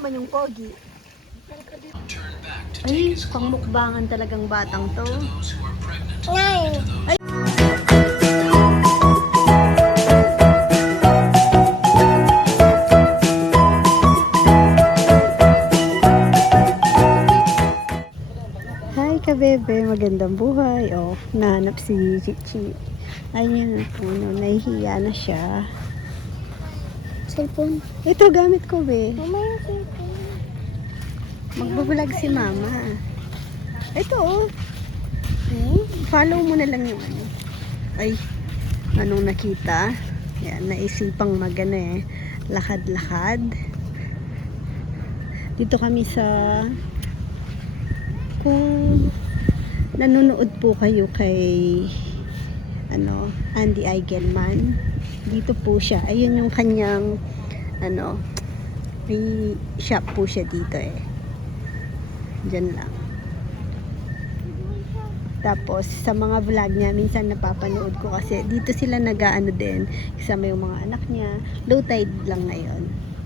naman yung pogi. Ay, pangmukbangan talagang batang to. Ay. Hi kabebe, magandang buhay. Oh, nahanap si Chichi. Ayun, nahihiya na siya. Cellphone. Ito gamit ko, be. Mama, yung cellphone. Magbablog si mama. Ito, oh. Follow mo na lang yung ano. Ay, anong nakita? Yan, naisipang lakad-lakad. Dito kami sa, kung nanonood po kayo kay Andy Eigenman, dito po siya. Ayun yung kanyang may shop po siya dito Diyan lang. Tapos sa mga vlog niya minsan napapanood ko kasi dito sila nag-aano din kasama yung mga anak niya. Low tide lang ngayon.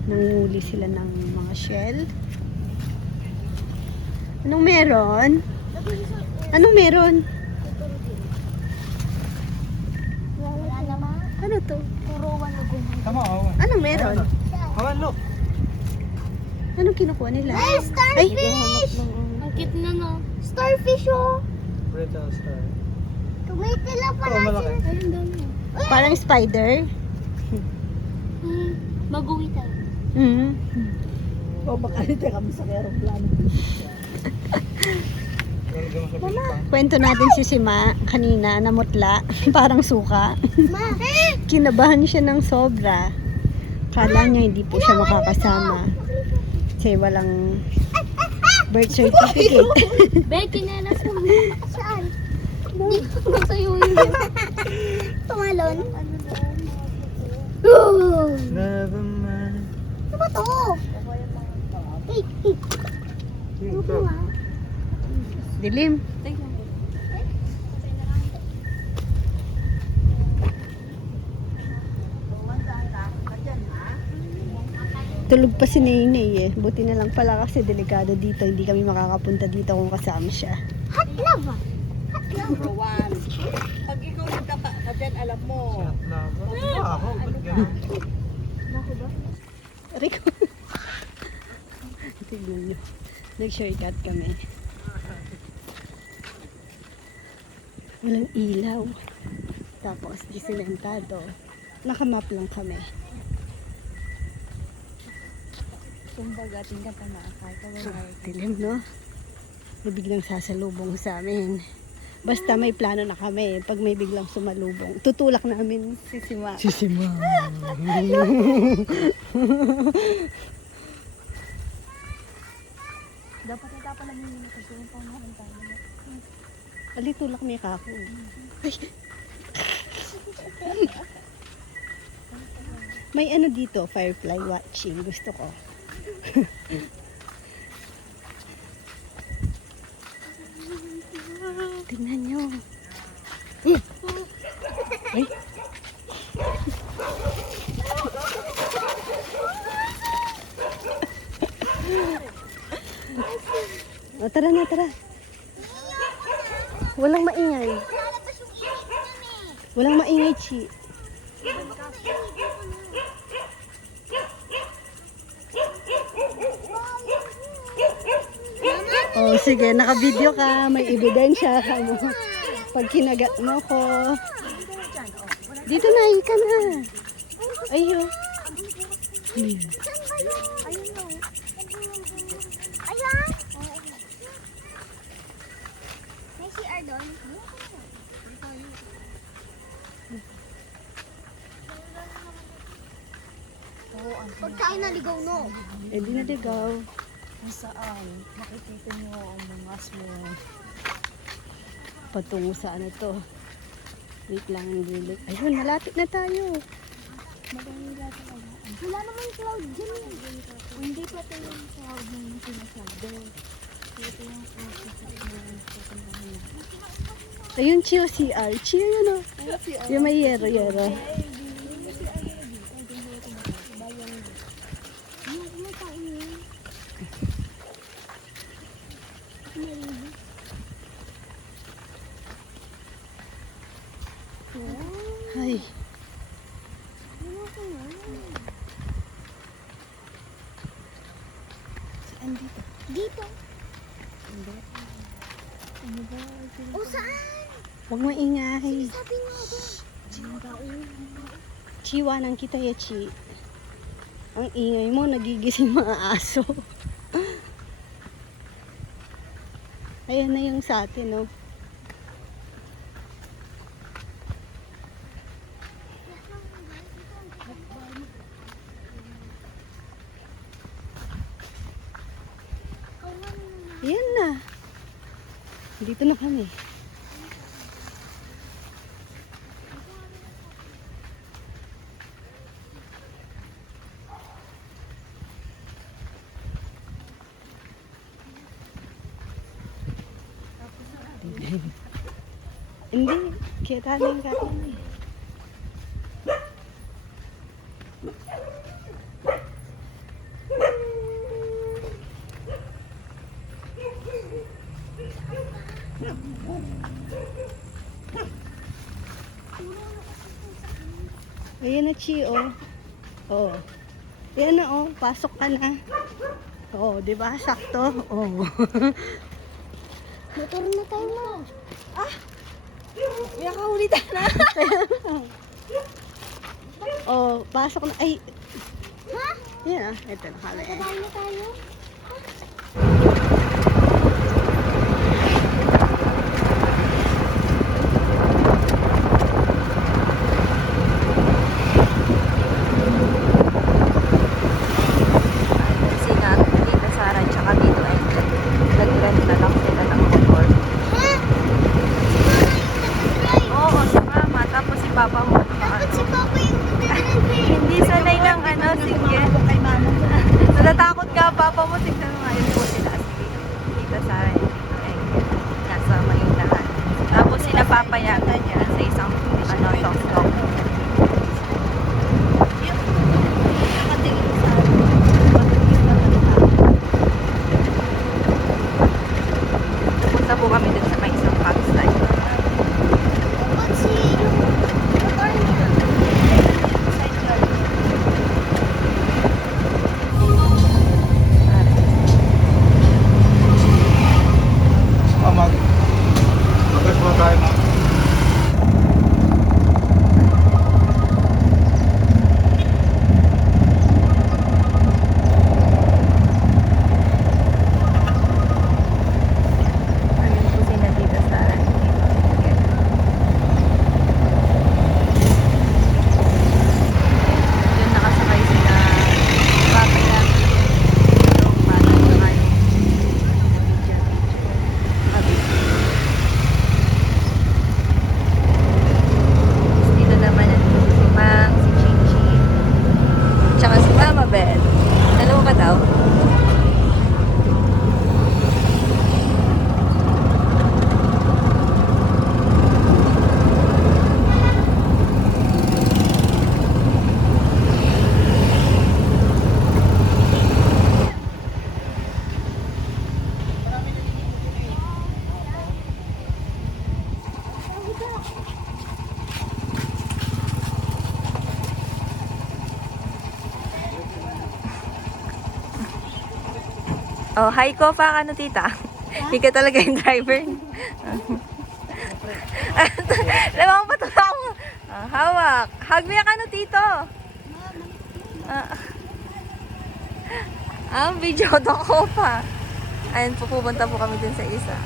Nangunguli sila ng mga shell. Anong meron? Anong meron? Wala naman. Ano to? Puro wanugon. Tama, Anong meron? Hawan, look. Anong kinukuha nila? Ay, starfish! Ang cute na, no? Starfish, oh! Brittle star. Tumitila pa Oh, malaki. Ayun daw na. Parang spider. Mag-uwi tayo. O baka dito kami sa aeroplano. Mama. Kwento natin si Sima kanina, namutla. Parang suka. Ma! Kinabahan siya ng sobra. Kala niya hindi po siya makakasama. Kasi walang birth certificate. Betty na nasa mo. Saan? Dito na sa'yo yun. Tumalon. Never mind. Ano ba to? Hey, hey. Ano ba nga? Dilim. Tulog pa si Nene Buti na lang pala kasi delikado dito. Hindi kami makakapunta dito kung kasama siya. Hot lava. Hot lava. Rowan, pag ikaw nagtapa ka dyan, alam mo. Ako, ba't ganun? Naku ba? Rico. Tignan nyo. Nag-shortcut kami. Walang ilaw. Tapos, disimentado. Nakamap lang kami. Kumbaga, tingnan ka na kahit wala. Dilim, no? May biglang sasalubong sa amin. Basta may plano na kami. Pag may biglang sumalubong, tutulak namin si Sima. Si Sima. Dapat na pala yung kasi yung pangalan tayo. Ali, tulak ni Kako. Ay. May ano dito, firefly watching. Gusto ko. Tingnan nyo. Ay. O, tara na, tara. Walang maingay. Walang maingay, Chi. Oh, sige, naka-video ka. May ebidensya ka mo. Pag kinagat mo ko. Dito na, ika na. Ayun. Ayun o. Ayan. May CR doon. Pag tayo naligaw, no? Eh, di naligaw. Kung saan, makikita nyo ang mga small. Patungo sa ano to. Wait lang, lilik. Ayun, malapit na tayo. Wala naman cloud dyan eh. Hindi pa ito yung tawag ng sinasabi. Ito yung Ayun, Chio CR. Chio yun o. Yung may yero-yero. Ay. Saan dito? Dito. Ano ba? O saan? Huwag maingay. Sabi nga ba? Chiwa nang kita ya, Chi. Ang ingay mo, nagigising mga aso. Ayan na yung sa atin, oh. Ayan na. Dito na kami. Hindi, kita lang kami. Ayan na, Chi, oh. Oh. Ayan na, oh. Pasok ka na. Oh, di ba? Sakto. Oh. Motor na tayo mo. May kaulitan na. Oh, pasok na. Ay, Ha? yan ah. Ito na kami. Nagdadaan na tayo? Kasi nga, Tita Sara, tsaka dito ay nag-rent na lang sila ng motor. Ha? Oo, si Mama. Tapos si Papa mo. Bakit si Papa yung nagdadaan? Hindi sanay lang ano, sige. Natatakot ka, Papa mo. Tignan mo nga yun po sila. Tita Sara, nasa Maynilad. Tapos sila papayagan niya sa isang ano, tok-tok. Punta po kami dun sa may isang campsite. Ba't si motor niya? Mag-gas mo tayo na. Ayun po sila Tita Sara. Yun nakasakay sila. Papaya. Yung bata yung ano. Dito naman si Mang, si Chichi. Tsaka si Mama Beth. Dalawa ka daw? Oh, hi ko pa ano tita? Ikaw talaga yung driver. Lamang pa ito mo. Hawak. Hug mo yung ano tito. Video ko pa. Ayun, pupunta po kami dun sa isa.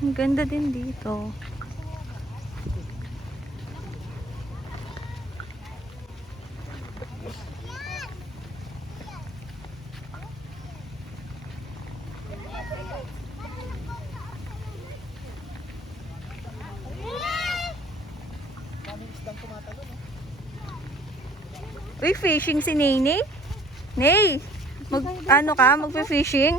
Ang ganda din dito. Uy, fishing si Nene. Nay, ano ka? Magpe-fishing?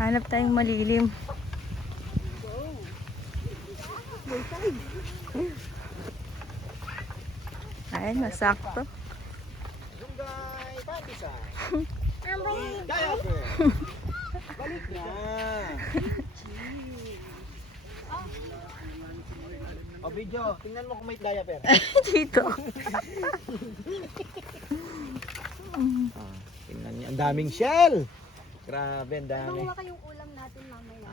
Hanap tayong malilim. Ayun, masakto. Balik na. O video, tingnan mo kung may diaper. Dito. Tingnan niyo, ang daming shell. Grabe, ang dami. Makuha kayong ulam natin mamaya.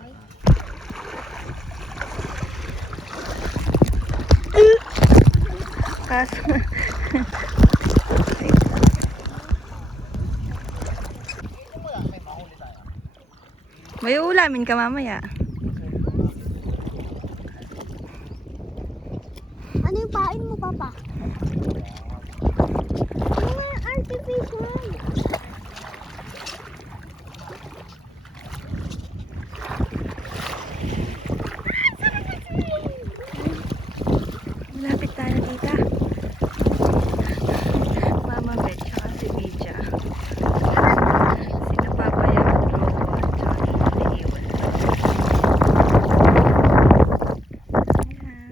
Kaso, may ulamin ka mamaya. Ano yung pain mo, Papa? Artificial. Malapit tayo dito. Mama Bet, tsaka si Bija. Sina Papa Yan, Robo, at tsaka Tita Iwan. Ayan.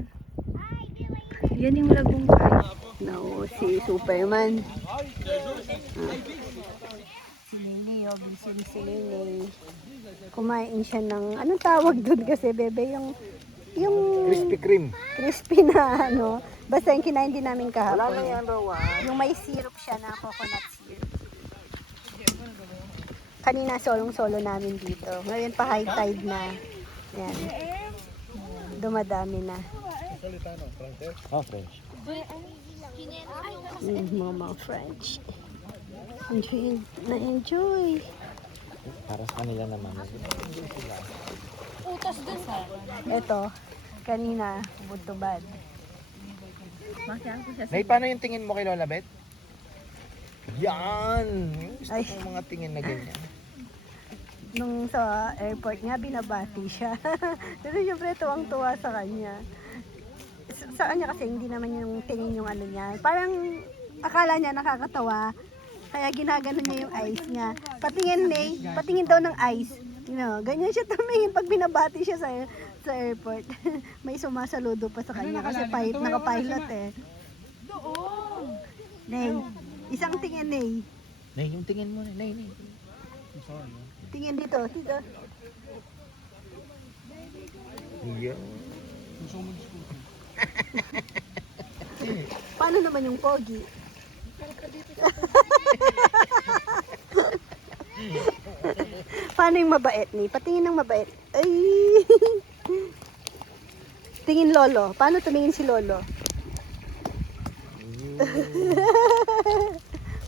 Yan yung lagungkay. No, si Superman. Si Nene, oh, busy si Nene. Kumain siya ng, anong tawag doon kasi, bebe? Yung Krispy Kreme. crispy na ano. Basta yung kinain din namin Wala kahapon. na yan, Rowan. Yung may syrup siya na coconut syrup. Kanina solong-solo namin dito. Ngayon pa high tide na. Yan. Dumadami na. Oh, French. Mga French. Enjoy na enjoy. Para sa kanila naman. Ito, kanina, butubad. Nay, paano yung tingin mo kay Lola Beth? Yan! Yung gusto Ay. kong mga tingin na ganyan. Nung sa airport nga, binabati siya. Pero syempre, tuwang-tuwa sa kanya. Sa kanya kasi, hindi naman yung tingin yung ano niya. Parang, akala niya nakakatawa. Kaya ginaganon niya yung eyes niya. Patingin, Ney. Patingin daw ng eyes. You know, ganyan siya tumingin pag binabati siya sa airport. May sumasaludo pa sa kanya kasi naka-pilot eh. Ney, isang tingin, Ney. Nay, yung tingin mo. Nay. Tingin dito, dito. Yan. Paano naman yung pogi? Paano yung mabait ni? Patingin ng mabait. Ay! Tingin lolo. Paano tumingin si lolo?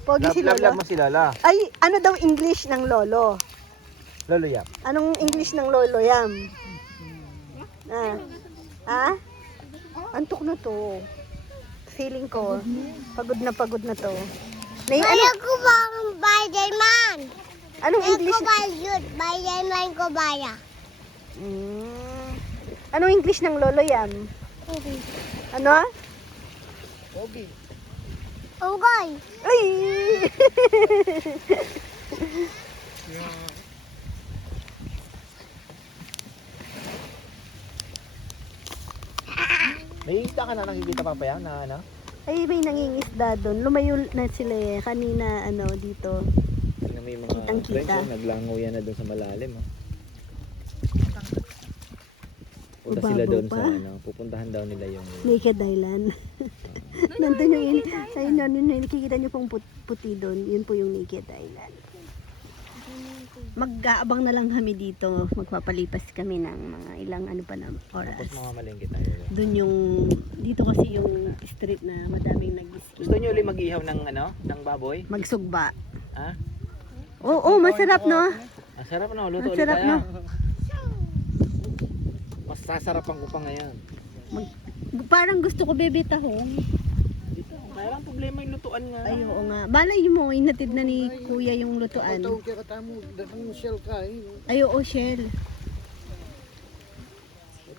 Pogi si Love lolo. mo si Lola. Ay, ano daw English ng lolo? Lolo Yap. Anong English ng lolo yam? Ah? Antok na to. Feeling ko, pagod na to. Nay, ano, Ayaw ko ba ang Spider-Man? anong English? Spider-Man ko baya. Anong English ng lolo yam? Ano? Pogi. Unggoy. Ay! Nakikita ka na, nakikita pa yan na ano? Ay, may nangingisda doon. Lumayo na sila eh. Kanina, ano, dito. Tingnan mo may mga Kitang-kita. friends, oh, naglangaw yan na doon sa malalim. Oh. Punta sila Ubabaw doon pa. sa ano, pupuntahan daw nila yung Naked Island. Nandun yung, ayun yun, nakikita nyo pong puti doon. Yun po yung Naked Island. Mag-aabang na lang kami dito. Magpapalipas kami ng mga ilang ano pa na oras. tapos mamamalengke tayo. Doon yung, dito kasi yung street na madaming nag-ski. Gusto niyo ulit mag-ihaw ng ano, ng baboy? Magsugba. Ha? Oo, masarap no? Ang sarap no, luto Ang ulit sarap, tayo. no? Mas sasarapan ko pa ngayon. Parang gusto ko bebe tahong. Kaya lang problema yung lutuan nga. Ay, oo nga. Balay mo, inatid na ni kuya yung lutuan. kaya katamo, datang shell ka eh. Ay, oo, Shell.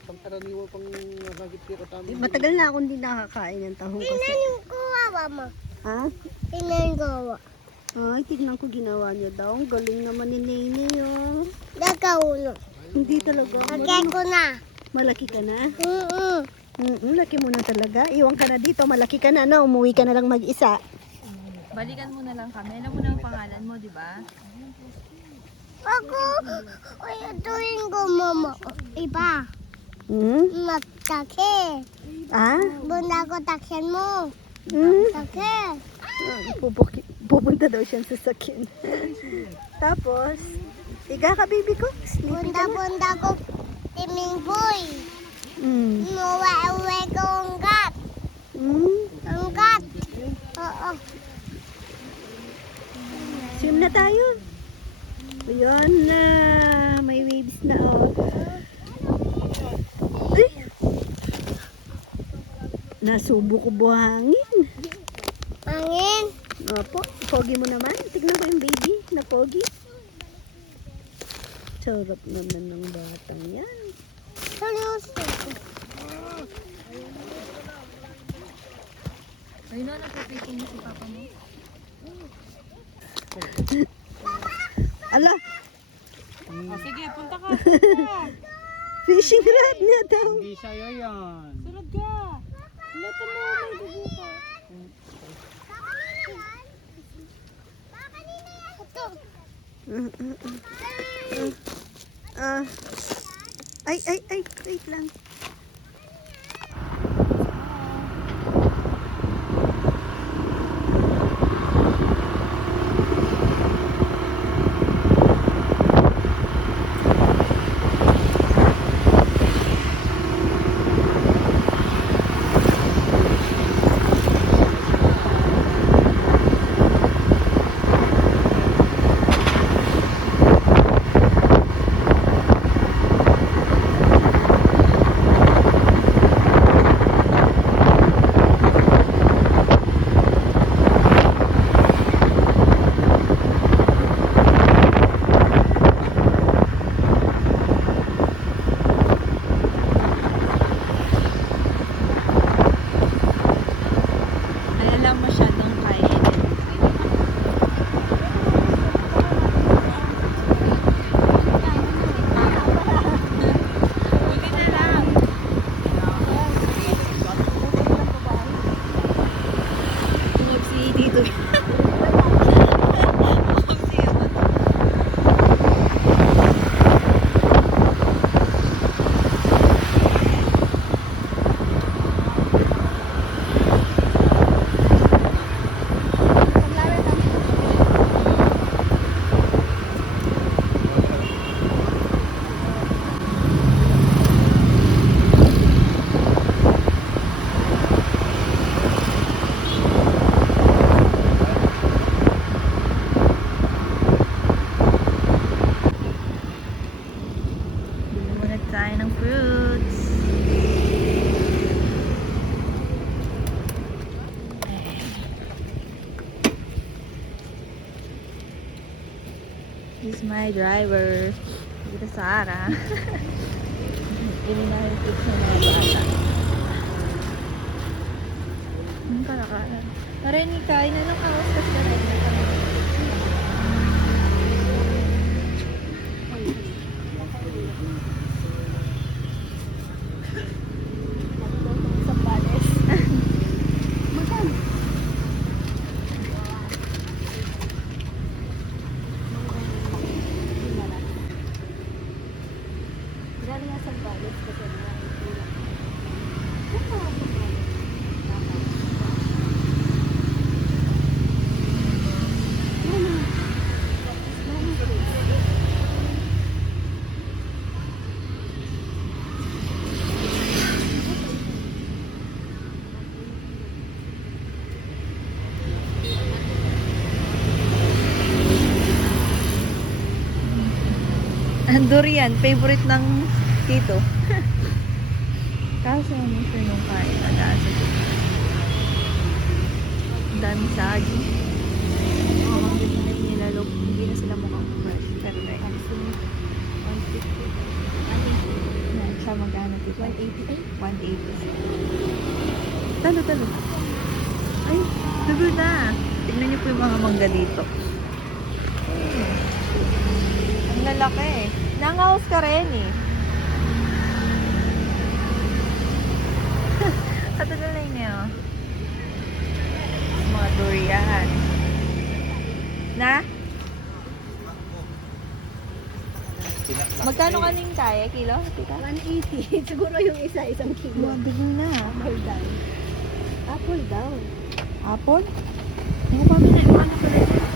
Pangkaraniwa pang nakakit kaya katamo. Matagal na akong hindi nakakain ng tahong kasi. Yung kawawa mo. Ha? Tingnan yung kawawa. Ay, tignan ko ginawa niya daw. Ang galing naman ni Nene, oh. Nagkaulo. Hindi talaga. Lagyan ko na. Malaki ka na. Laki mo na talaga. Iwan ka na dito. Malaki ka na, no? Umuwi ka na lang mag-isa. Balikan mo na lang kami. Alam mo na ang pangalan mo, di ba? Ako, tuwing ko mama. Iba. Hmm? Magtake. Ah? Bunda ko takyan mo. Hmm? Take. Pupunta daw siya sa sakin. Tapos, iga ka, baby ko. Sleepy ka na. Bunda ko. Timing boy. Hmm. Uwe ko ang gat. Hmm? Ang gat. Oo. Swim na tayo. Ayun na. May waves na, oh. Ay! Nasubo ko buhangin. Angin. Opo, pogi mo naman. Tignan ko yung baby na pogi. Sarap naman ng batang yan. Seryoso. Ayun na, nagpapicking na si papa mo. Ala, Sige, punta ka. fishing rod niya daw. Hindi sa'yo yan. Sunod ka. Lato mo, may dugo ka. Ah. Ay, wait lang. Ay, alam masyadong kainin. Buti na lang. Si dito. Bili muna tayo ng fruits. He's my driver. Dito sa Ara. Bili na yung fruits ng mga bata. Kalakalan. Narinig kain na lang kaos kasi narinig na kami. nga sa balot kasi nga. Ang durian, favorite ng tito. Kaso ano siya nung kain na nasa dito. Ang dami saging. Oo, hindi na nilalog. Hindi na sila mukhang fresh. Pero like, 150. Yan, siya magkano tito? 180. 180. Talo. Ay, dugo na. Tignan niyo po yung mga mangga dito. Ang lalaki. Nangaos ka rin eh. Katagalay niya. Mga durian. Na? Magkano kaning kaya? Kilo? Tita? 180. Siguro yung isa, isang kilo. Dugo na. Apple daw. Apple daw. Apple? Ano pa minaiwan na pala niya?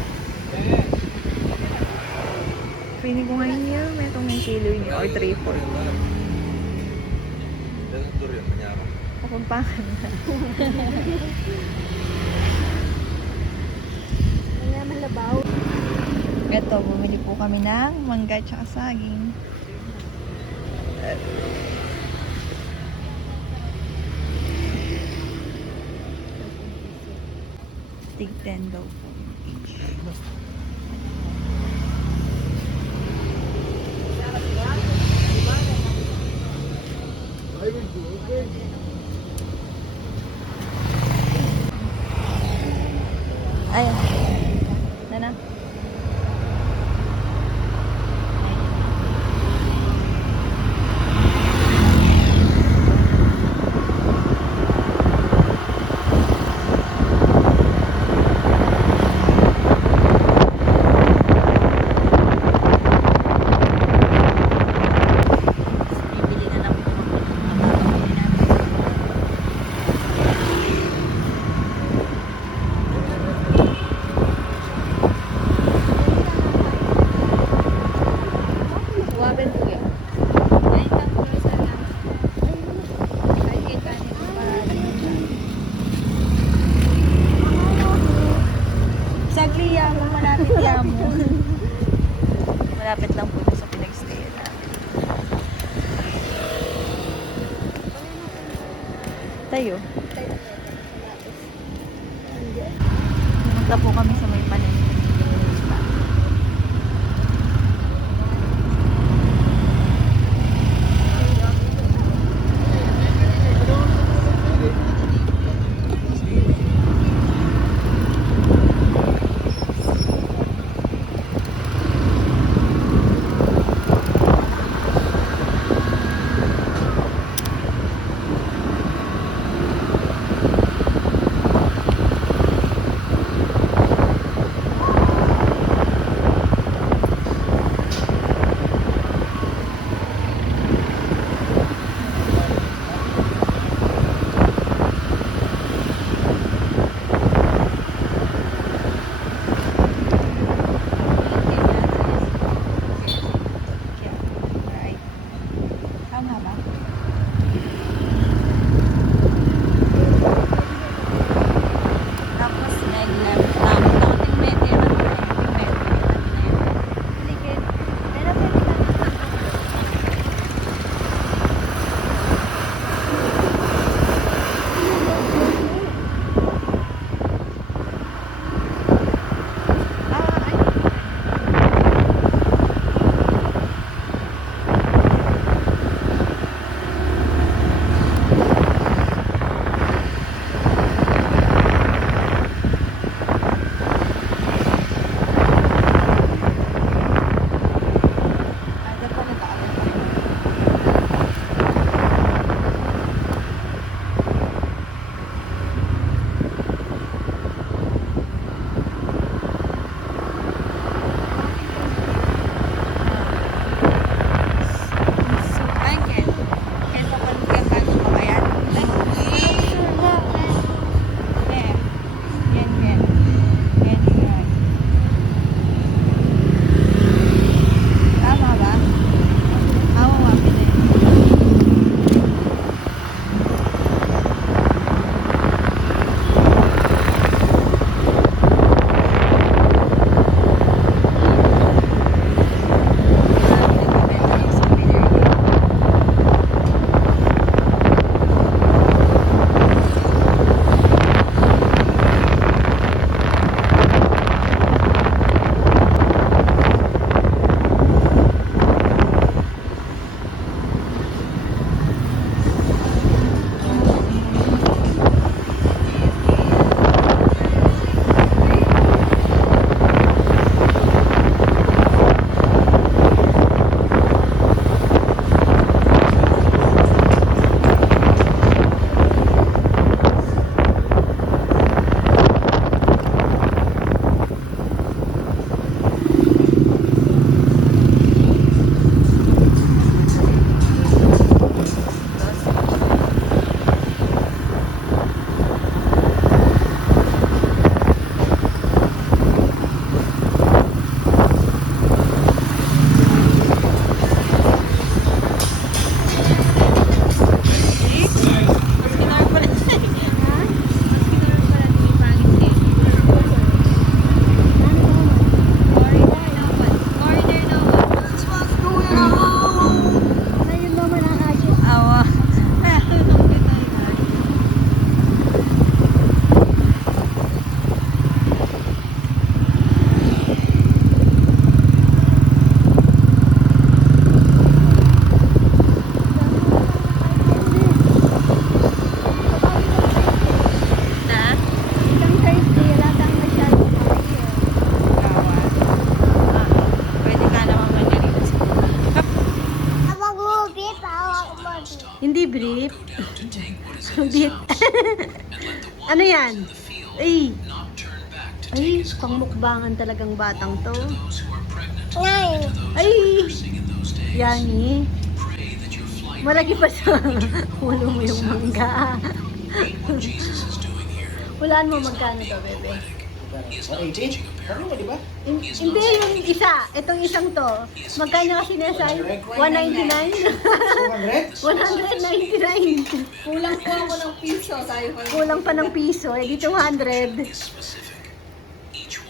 Pinig ko ngayon niya, may itong may kilo niya, or 3-4. Kapagpangan na. Kaya malabaw. Ito, bumili po kami ng mangga at saging. Tig 10 daw po each. Ayan. Na. Bibili na lang po ng mga babili natin. Waben po yan. Ay, lang po isa lang. Ay, kita niyo po para sagli yamo, malapit yamo. Malapit lang po sa pinag-stay namin. Tayo. Pumunta po kami sa may palengke. Hindi brief. Beat. Ano yan? Ay. Ay, pangmukbangan talagang batang to. Ngay. Ay. Yani. Malaki pa sa ulo mo yung mangga. Hulaan mo magkano to, bebe? 180? Ano mo, di ba? Hindi, yung isa. Itong isang to. Magkano kasi nasa 199? 199. Kulang po ako ng piso, sayo ko. Kulang pa ng piso. Eh, di 200.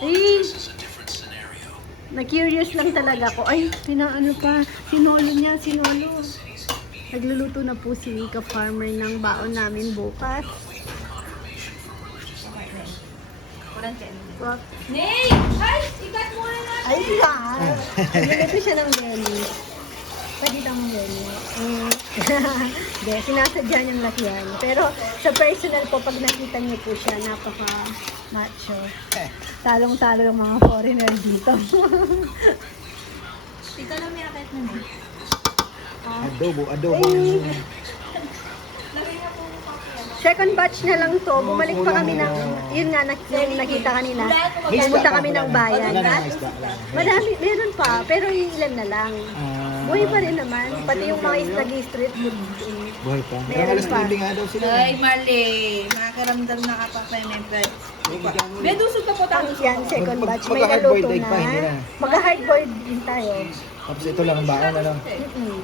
Ay, na-curious lang talaga ako. Ay, pinaano pa. Sinolo niya, sinolo. Nagluluto na po si Mika Farmer ng baon namin bukas. Kulang ka. Wow. Nay! Ay! Ikat mo na natin! Ay, ka! Nagluluto siya ng belly. Pagkita mo belly. Hindi, sinasadya niyang lakihan. Pero sa personal po, pag nakita niyo po siya, napaka-macho. Talong-talo yung mga foreigner dito. Ikaw lang may akit na din. Adobo. Ay, second batch na lang to. Bumalik pa kami ng, yun nga, yung nakita kanina. Pumunta kami ng bayan. Wala namang isda. Madami, meron pa, pero yung ilan na lang. Buhay pa rin naman. Pati yung mga street food. Buhay pa. Meron Pero alas pa. 9 nga daw sila. Ay, mali. Makaramdam na ka pa pa yung bread. May dusog ka po tayo. Yan, second batch. May Mag-hardboiled naluto egg pa, hindi na. na. Mag-hardboiled din tayo. Tapos ito lang ang baon, ano? Mm-mm.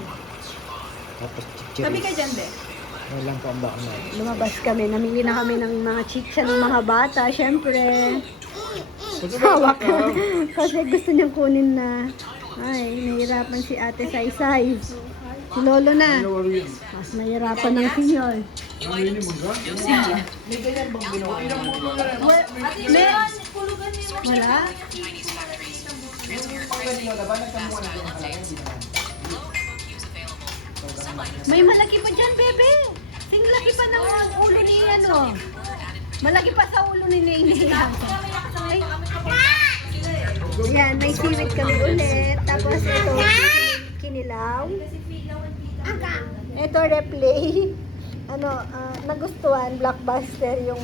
Tapos Sabi ka chichiris. dyan, be. Ano lang po ang baon na. Lumabas kami. Namili na kami ng mga chicha ng mga bata. Syempre. Hawak. Kasi gusto niyang kunin na. Ay, nahihirapan si Ate Saysay. Si Lolo na. Mas nahihirapan ng senyor. Meron, pulugan niyo. Wala? May malaki pa dyan, bebe. Ting laki pa ng ulo ni ano. Malaki pa sa ulo ni Nene. Ay. Ayan, may seaweed kami ulit. Tapos ito, kinilaw. Ito, replay. Ano, nagustuhan, blockbuster yung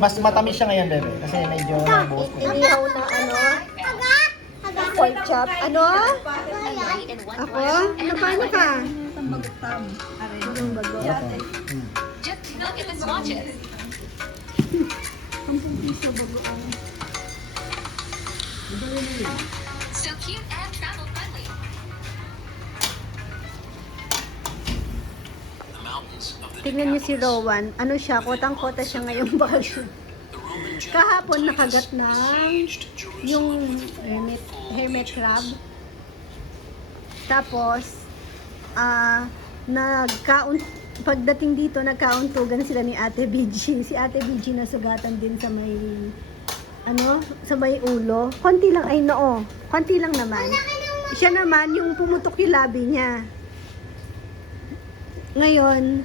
Mas matamis siya ngayon, bebe. Kasi medyo nabuhos ko. inihaw na ano, pork chop. Ano? Ako? Ano paano ka? Tambagtam. Anong bago? Just look at the swatches. Ang piso bago ang... So cute and travel friendly. Tingnan niyo si Rowan. Ano siya? Kotang-kota siya ngayong bagyo. Kahapon nakagat ng yung hermit crab. Tapos, pagdating dito, nagkauntugan sila ni Ate BG. Si Ate BG nasugatan din sa may, sa may ulo. Konti lang, ay noo. Konti lang naman. Siya naman, yung pumutok yung labi niya. Ngayon,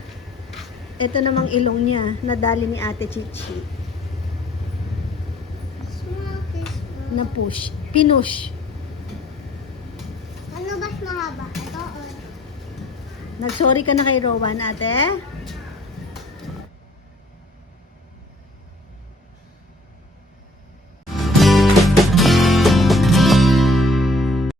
ito namang ilong niya, nadali ni Ate Chichi. Na push. Pinush. Ano ba mahaba? Ito o? Nag-sorry ka na kay Rowan, ate?